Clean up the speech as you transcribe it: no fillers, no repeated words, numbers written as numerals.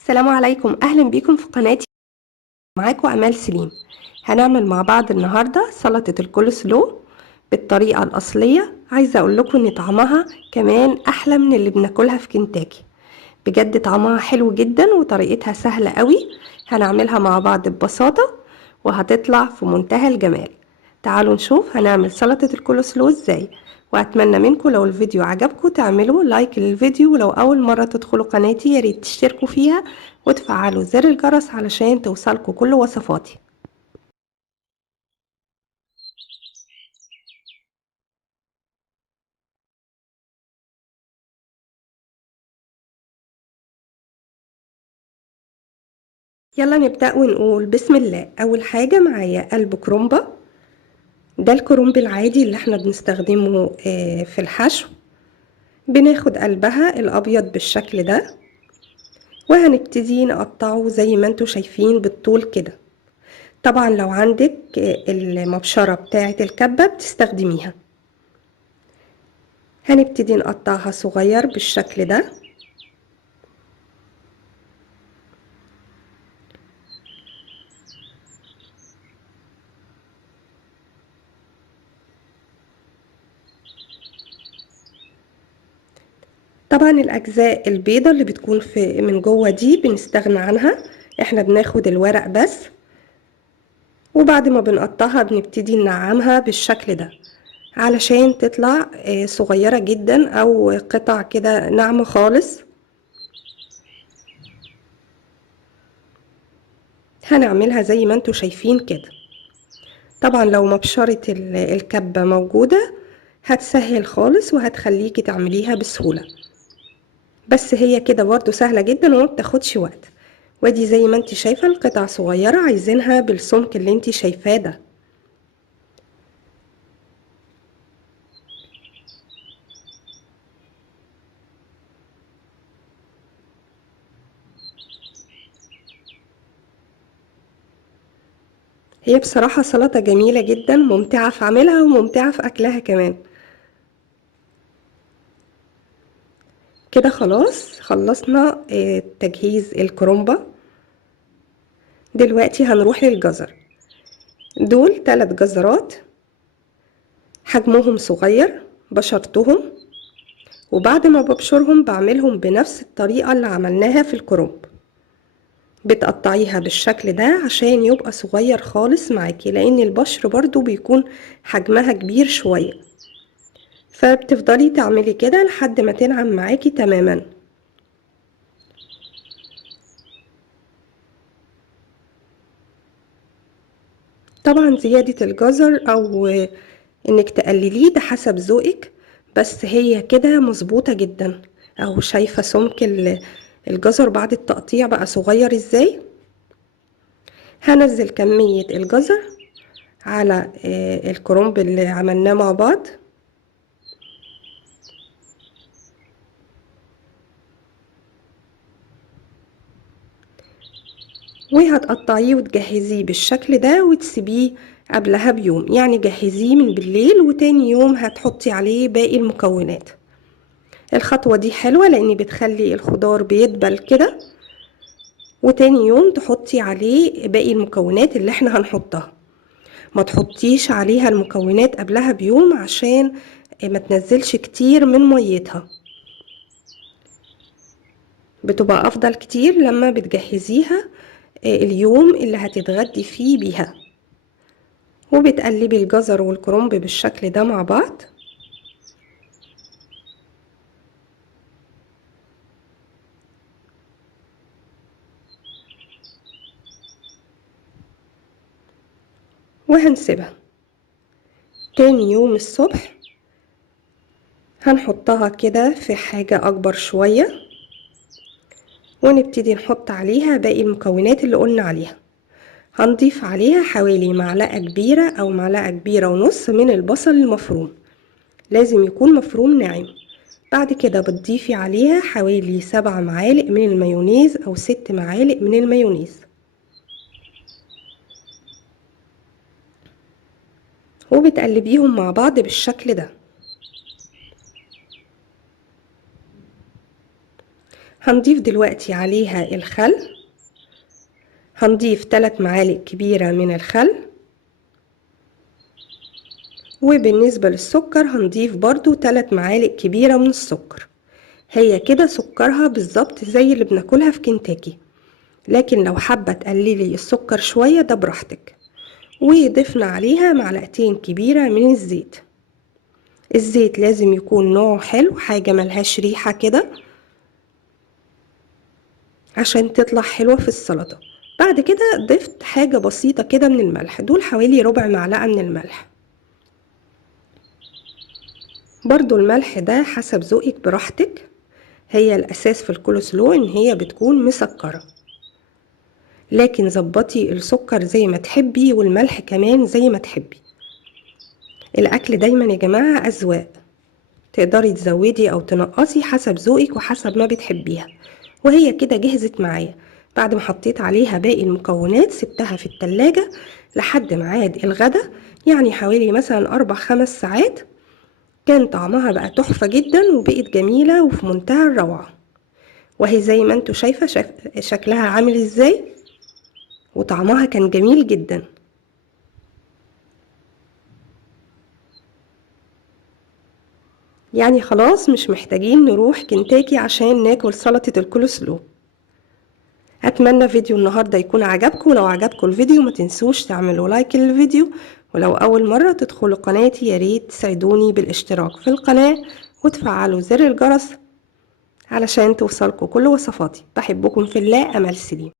السلام عليكم، أهلا بيكم في قناتي. معاكم أمال سليم. هنعمل مع بعض النهاردة سلطة الكول سلو بالطريقة الأصلية. عايزة أقول لكم إن طعمها كمان أحلى من اللي بناكلها في كنتاكي. بجد طعمها حلو جدا وطريقتها سهلة قوي. هنعملها مع بعض ببساطة وهتطلع في منتهى الجمال. تعالوا نشوف هنعمل سلطة الكول سلو ازاي. واتمنى منكم لو الفيديو عجبكم تعملوا لايك للفيديو، ولو اول مرة تدخلوا قناتي ياريت تشتركوا فيها وتفعلوا زر الجرس علشان توصلكوا كل وصفاتي. يلا نبدأ ونقول بسم الله. اول حاجة معايا قلب كرومبة، ده الكرنب العادي اللي احنا بنستخدمه في الحشو. بناخد قلبها الابيض بالشكل ده وهنبتدي نقطعه زي ما انتوا شايفين بالطول كده. طبعا لو عندك المبشرة بتاعة الكبة بتستخدميها. هنبتدي نقطعها صغير بالشكل ده. طبعا الاجزاء البيضة اللي بتكون في من جوه دي بنستغنى عنها، احنا بناخد الورق بس. وبعد ما بنقطعها بنبتدي ننعمها بالشكل ده علشان تطلع صغيرة جدا او قطع كده ناعمة خالص. هنعملها زي ما انتوا شايفين كده. طبعا لو مبشرة الكبة موجودة هتسهل خالص وهتخليكي تعمليها بسهولة. بس هي كده برضو سهلة جدا وما بتاخدش وقت. وادي زي ما انت شايفة القطع صغيرة، عايزينها بالسمك اللي انت شايفاه ده. هي بصراحة سلطة جميلة جدا، ممتعة في عملها وممتعة في اكلها كمان. كده خلاص خلصنا تجهيز الكرومبة. دلوقتي هنروح للجزر. دول 3 جزرات حجمهم صغير، بشرتهم. وبعد ما ببشرهم بعملهم بنفس الطريقة اللي عملناها في الكرنب. بتقطعيها بالشكل ده عشان يبقى صغير خالص معاكي، لان البشر برضو بيكون حجمها كبير شوية. فبتفضلي تعملي كده لحد ما تنعم معاكي تماما. طبعا زيادة الجزر او انك تقلليه ده حسب ذوقك، بس هي كده مظبوطة جدا. اهو شايفة سمك الجزر بعد التقطيع بقى صغير ازاي. هنزل كمية الجزر على الكرنب اللي عملناه مع بعض. وهتقطعيه وتجهزيه بالشكل ده وتسيبيه قبلها بيوم، يعني جهزيه من بالليل وتاني يوم هتحطي عليه باقي المكونات. الخطوة دي حلوة لان بتخلي الخضار بيدبل كده، وتاني يوم تحطي عليه باقي المكونات اللي احنا هنحطها. ما تحطيش عليها المكونات قبلها بيوم عشان ما تنزلش كتير من ميتها. بتبقى افضل كتير لما بتجهزيها اليوم اللي هتتغدي فيه بيها. وبتقلبي الجزر والكرنب بالشكل ده مع بعض. وهنسيبها تاني يوم الصبح. هنحطها كده في حاجة اكبر شوية ونبتدي نحط عليها باقي المكونات اللي قلنا عليها. هنضيف عليها حوالي معلقة كبيرة او معلقة كبيرة ونص من البصل المفروم، لازم يكون مفروم ناعم. بعد كده بتضيفي عليها حوالي 7 معالق من المايونيز او 6 معالق من المايونيز. وبتقلبيهم مع بعض بالشكل ده. هنضيف دلوقتي عليها الخل. هنضيف 3 معالق كبيرة من الخل. وبالنسبة للسكر هنضيف برضو 3 معالق كبيرة من السكر. هي كده سكرها بالظبط زي اللي بناكلها في كنتاكي، لكن لو حابة تقللي السكر شوية ده براحتك. وضفنا عليها معلقتين كبيرة من الزيت. الزيت لازم يكون نوعه حلو، حاجة ملهاش ريحة كده عشان تطلع حلوة في السلطة. بعد كده ضفت حاجة بسيطة كده من الملح، دول حوالي ربع معلقة من الملح. برضو الملح ده حسب ذوقك براحتك. هي الأساس في الكولسلو إن هي بتكون مسكرة، لكن ظبطي السكر زي ما تحبي والملح كمان زي ما تحبي. الأكل دايما يا جماعة أذواق، تقدري تزودي أو تنقصي حسب ذوقك وحسب ما بتحبيها. وهي كده جهزت معايا. بعد ما حطيت عليها باقي المكونات سبتها في التلاجة لحد ميعاد الغدا، يعني حوالي مثلا 4-5 ساعات. كان طعمها بقى تحفة جدا وبقت جميلة وفي منتهى الروعة. وهي زي ما انتوا شايفة شكلها عامل ازاي، وطعمها كان جميل جدا. يعني خلاص مش محتاجين نروح كنتاكي عشان ناكل سلطة الكولسلو. اتمنى فيديو النهاردة يكون عجبكم. ولو عجبكم الفيديو ما تنسوش تعملوا لايك للفيديو، ولو اول مرة تدخلوا قناتي ياريت تساعدوني بالاشتراك في القناة وتفعلوا زر الجرس علشان توصلكوا كل وصفاتي. بحبكم في الله. امل سليم.